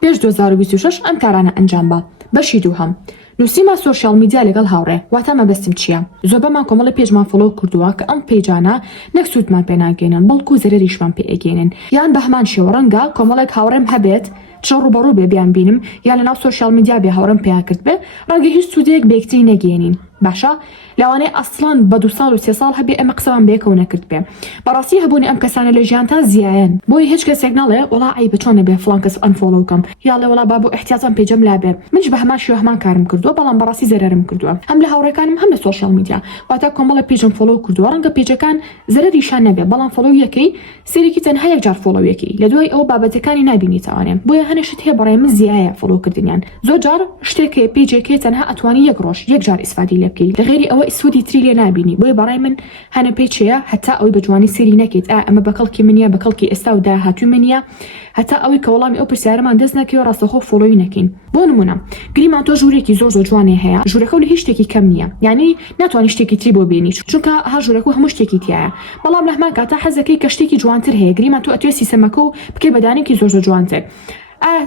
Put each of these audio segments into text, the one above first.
پێش 2026 ئەم کارانە ئەنجام بە. بەشی دووهەم نووسیمە سۆشیال میدیا لەگەڵ هاوڕێ واتە مەبەستم چییە؟ زۆربەمان کۆمەڵی پێجمان فۆلۆ کردووە کە ئەم پێیجانە نەک سوودمان پێ ناگەێنن بەڵکو زەرەریشمان پێ ئەگەێنن یان بە هەمان شێوە ڕەنگە کۆمەڵێک هاوڕێم هەبێت چ ڕوبەڕوو بێ بیان بینم یان لەناو سۆشیال میدیا بێ هاوڕێم پێیا کرد بێ ڕەنگە هیچ سوودەیەک بە یەکتری نەگەێنین باشە لەوانەیە ئەسڵان بە 2 ساڵ و 3 ساڵ هەبێ ئەمە قسەمان بێکەوە نەکرد بێ بەڕاستی هەبوونی ئەم کەسانە لە ژیان تا زیایەن بۆی هیچ کەسێک ناڵێ وڵا ئەی بە چۆنە بێ فڵان کەس ئەنفۆلۆ بکەم یا لێ وڵا با بۆ احتیاجم پێجەم لا بێ منش بە هەمان شێوە هەمان کارم کردووە بەڵام بەڕاستی زەرەرم کردووە هەم لە هاوڕێکانم هەم لە سۆشیال میدیا واتە کۆمەڵە پێجم فۆلۆ کردووە ڕەنگە پێجەکان زەرەریشان نەبێ بەڵام فۆلۆ یەکەی سێرێکی تەنها یەک جار فۆلۆ یەکەی لە دوای ئەو بابەتەکانی نابینیتەوانێ بۆیە هەنێشت هەیە بەڕێ من زیایە فۆلۆ کردنیان زۆر جار شتێکێ پێجێکی تەنها ئەتوانی یەک ڕۆژ یەک جار ئیسفادی لێ بکەی لە غێری ئەوە سوودی تری لێ نابینی بۆی بەڕای من هەنە پێچەیە هەتا ئەوەی بە جوانی سێری نەکەیت ئەمە بەکەڵکی منیە بەکەڵکی ئێستا و داهاتوو منیە هەتا ئەوەی کە وەڵامی ئەو پرسیارەمان دەست نەکەوە ڕاستەخۆ فۆلۆی نەکەین بۆ نمونە گریمان تۆ ژوورێکی زۆر جوانێ هەیە ژوورەکە لە هیچ شتێکی کەم نییە یعنی ناتوانانی شتێکی تری بۆ بینی چونکە ها ژوورەکە هەموو شتێکی تایە بەڵام لە هەمان کاتە حەزەکەی کە شتێکی جوانتر هەیە گریمان تۆ ئەتوێ سیسەمەکە و بکەی بەدانێکی زۆر جوانتر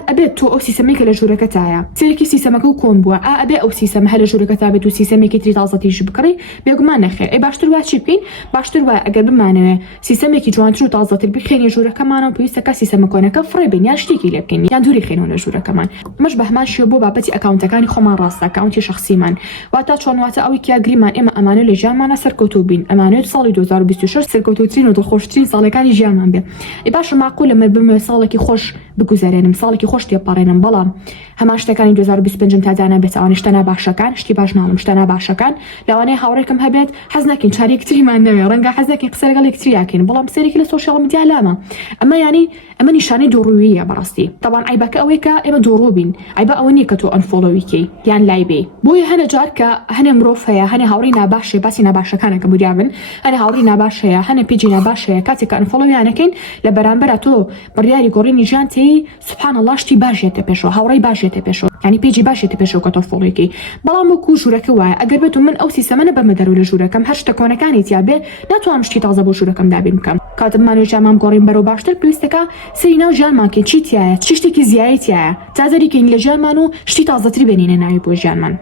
ئەبێت تۆ ئەو سیسەمێکە لە ژوورەکە تایە سێرەکی سیسەمەکە و کۆن بووە ئەبێ ئەو سیسەمە هە لە ژوورەکە تا بێت و سیسەمێکی تری تازەتیش بکڕی بێگومان نەخێر ئەی باشتر وای چی بکەین باشتر وای ئەگەر بمانەوێ سیسەمێکی جوانتر و تازەتر بخێنێ ژوورەکەمانە و پێویستەکە سیسەمە کۆنەکە فڕێ بین یان شتێکی لێ بکەین یان دووری خێنەوە لە ژوورەکەمان مەش بە هەمان شێوە بۆ بابەتی ئەکاونتەکانی خۆمان ڕاستە ئەکاونتی شەخسیمان واتە چۆن واتە ئەوەی کیا گریمان ئێمە ئەمانە لە ژیانمانە سەرکەوتوو بین ئەمانێت ساڵی 2026 سەرکەوتووترین و دڵخۆشترین ساڵەکانی ژیانمان بێ ئێ باشە ماقولە مە بمێ ساڵێکی خۆش بگوزارێنم ساڵێکی خۆش تێپەڕێنم بەڵام هەمان شتەکانی 2025 تادانە بێت ئەوانە شتە ناباشەکان شتی باش ناڵم شتە ناباشەکان لەوانەیە هاوڕێکم هەبێت حەز ناکەین چارەیەکتریمان نەوێ ڕەنگە حەز ناکەین قسە لەگەڵ یەکتریاکەین بەڵام سەرێکی لە سۆشیال میدیا لامە ئەمە ینی ئەمە نیشانەی دووڕوویە بەڕاستی طبعاً ئایبەکە ئەوەی کە ئێمە دووڕوو بین ئایبە ئەوە نییە کە تۆ ئەنفۆلۆویکەی یان لای بێ بۆیە هەنە جار کە هەنێ مرۆڤ هەیە هەنێ هاوڕێی ناباشێ باسی ناباشەکانە کە بودیابن هەنێ هاوڕێی ناباش هەیە هەنێ پێجی ناباش هەیە کاتێک کە ئەنفۆلۆویانەکەین لە بەرامبەر تۆ بڕیاری گۆڕینی ژیان تێی سوبحان الله شتی باشێتە پێشەوە هاوڕێی باشێتە پێشەوە ینی پێجی باشێتە پێشەوە کە تۆ فۆلۆیەکەی بەڵام وەکو ژوورەکە وایە ئەگەر بێت من ئەو سیسەمەنە بەمە دەرەوە لە ژوورەکەم هەر شتە کۆنەکانی تیابێ ناتوانم شتی تازە بۆ ژوورەکەم دابین بکەم کاتممانێ ژیانمان گۆڕین بەرەو باشتر پێویستەکە سەری ناو ژیانمانکەین چی تایە چی شتێکی زیایەتیایە تازەریکەین لە ژیانمان و شتی تازەتری بێنینە ناوی بۆ ژیانمان